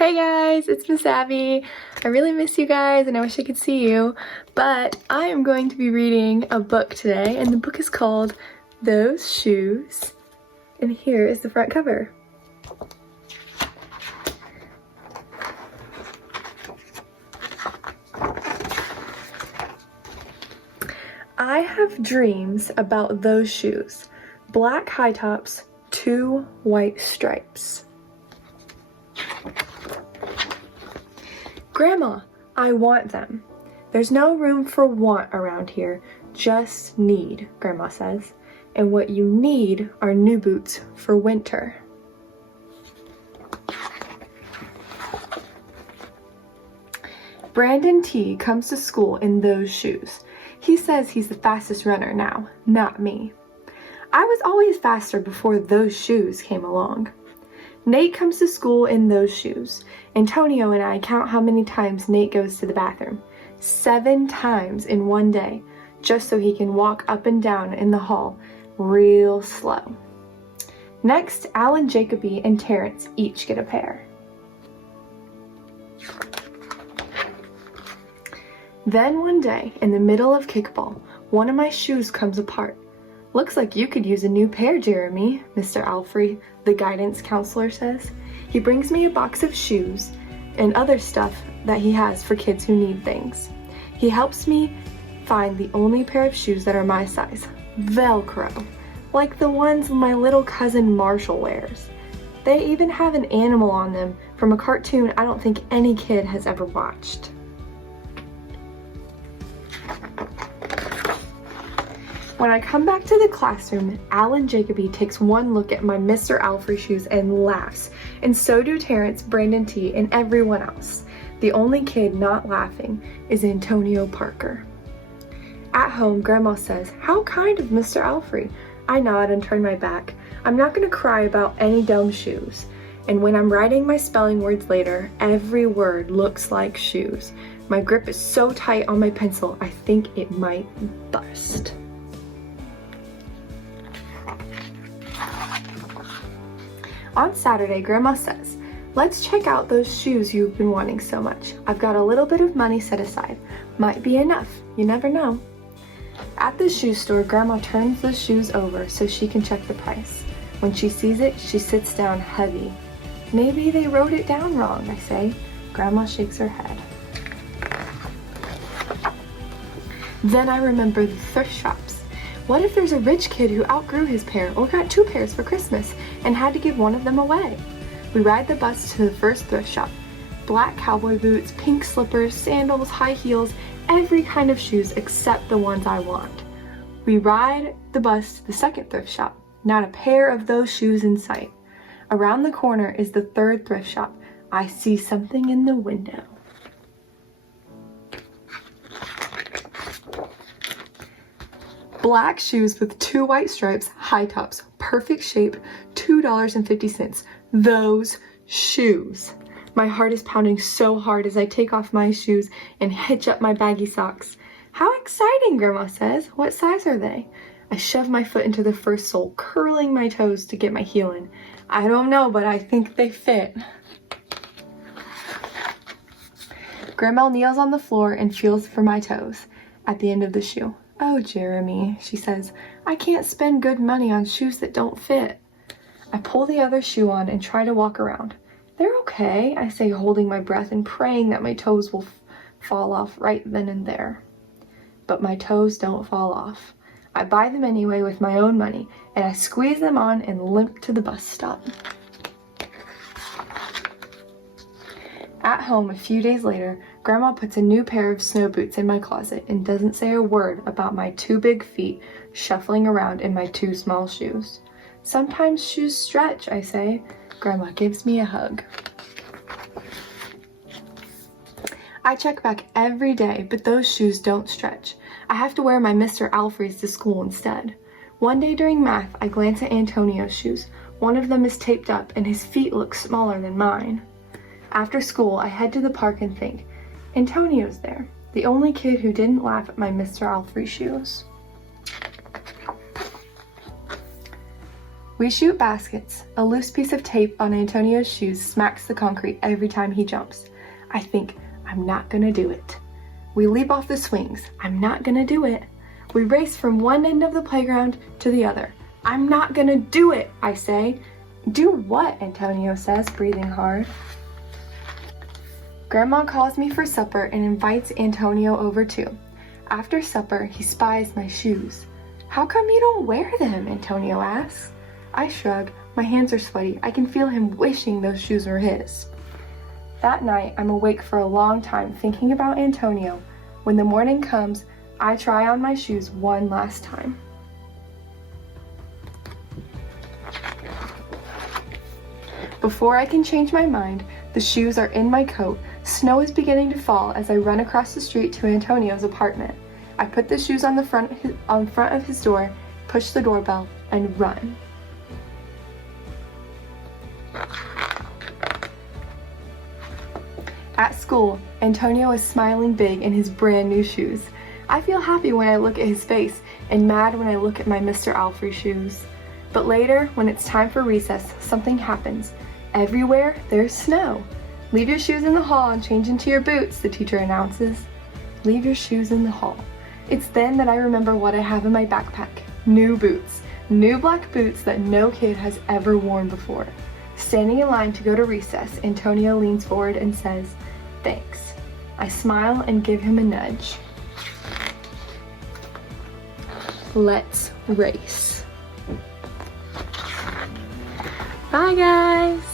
Hey guys, it's Miss Abby. I really miss you guys and I wish I could see you, but I am going to be reading a book today, and the book is called Those Shoes, and here is the front cover. I have dreams about those shoes, black high tops, 2 white stripes. Grandma, I want them. There's no room for want around here, just need, Grandma says. And what you need are new boots for winter. Brandon T comes to school in those shoes. He says he's the fastest runner now, not me. I was always faster before those shoes came along. Nate comes to school in those shoes. Antonio and I count how many times Nate goes to the bathroom. 7 times in one day, just so he can walk up and down in the hall real slow. Next, Alan, Jacoby, and Terrence each get a pair. Then one day, in the middle of kickball, one of my shoes comes apart. Looks like you could use a new pair, Jeremy, Mr. Alfrey, the guidance counselor says. He brings me a box of shoes and other stuff that he has for kids who need things. He helps me find the only pair of shoes that are my size, Velcro, like the ones my little cousin Marshall wears. They even have an animal on them from a cartoon I don't think any kid has ever watched. When I come back to the classroom, Alan Jacoby takes one look at my Mr. Alfrey shoes and laughs, and so do Terrence, Brandon T, and everyone else. The only kid not laughing is Antonio Parker. At home, Grandma says, "How kind of Mr. Alfrey." I nod and turn my back. I'm not going to cry about any dumb shoes. And when I'm writing my spelling words later, every word looks like shoes. My grip is so tight on my pencil, I think it might bust. On Saturday, Grandma says, "Let's check out those shoes you've been wanting so much. I've got a little bit of money set aside. Might be enough, you never know." At the shoe store, Grandma turns the shoes over so she can check the price. When she sees it, she sits down heavy. "Maybe they wrote it down wrong," I say. Grandma shakes her head. Then I remember the thrift shops. What if there's a rich kid who outgrew his pair or got 2 pairs for Christmas and had to give one of them away? We ride the bus to the first thrift shop. Black cowboy boots, pink slippers, sandals, high heels, every kind of shoes except the ones I want. We ride the bus to the second thrift shop. Not a pair of those shoes in sight. Around the corner is the third thrift shop. I see something in the window. Black shoes with 2 white stripes, high tops, perfect shape, $2.50. Those shoes. My heart is pounding so hard as I take off my shoes and hitch up my baggy socks. "How exciting," Grandma says. "What size are they?" I shove my foot into the first sole, curling my toes to get my heel in. I don't know, but I think they fit. Grandma kneels on the floor and feels for my toes at the end of the shoe. "Oh, Jeremy," she says, "I can't spend good money on shoes that don't fit." I pull the other shoe on and try to walk around. "They're okay," I say, holding my breath and praying that my toes will fall off right then and there. But my toes don't fall off. I buy them anyway with my own money, and I squeeze them on and limp to the bus stop. At home, a few days later, Grandma puts a new pair of snow boots in my closet and doesn't say a word about my 2 big feet shuffling around in my 2 small shoes. "Sometimes shoes stretch," I say. Grandma gives me a hug. I check back every day, but those shoes don't stretch. I have to wear my Mr. Alfrey's to school instead. One day during math, I glance at Antonio's shoes. One of them is taped up and his feet look smaller than mine. After school, I head to the park and think, Antonio's there, the only kid who didn't laugh at my Mr. Alfrey shoes. We shoot baskets. A loose piece of tape on Antonio's shoes smacks the concrete every time he jumps. I think, I'm not gonna do it. We leap off the swings. I'm not gonna do it. We race from one end of the playground to the other. I'm not gonna do it, I say. Do what? Antonio says, breathing hard. Grandma calls me for supper and invites Antonio over too. After supper, he spies my shoes. How come you don't wear them? Antonio asks. I shrug. My hands are sweaty. I can feel him wishing those shoes were his. That night, I'm awake for a long time thinking about Antonio. When the morning comes, I try on my shoes one last time. Before I can change my mind, the shoes are in my coat. Snow is beginning to fall as I run across the street to Antonio's apartment. I put the shoes on the front of his door, push the doorbell, and run. At school, Antonio is smiling big in his brand new shoes. I feel happy when I look at his face and mad when I look at my Mr. Alfrey shoes. But later, when it's time for recess, something happens. Everywhere, there's snow. Leave your shoes in the hall and change into your boots, the teacher announces. Leave your shoes in the hall. It's then that I remember what I have in my backpack. New boots. New black boots that no kid has ever worn before. Standing in line to go to recess, Antonio leans forward and says, "Thanks." I smile and give him a nudge. Let's race. Bye, guys.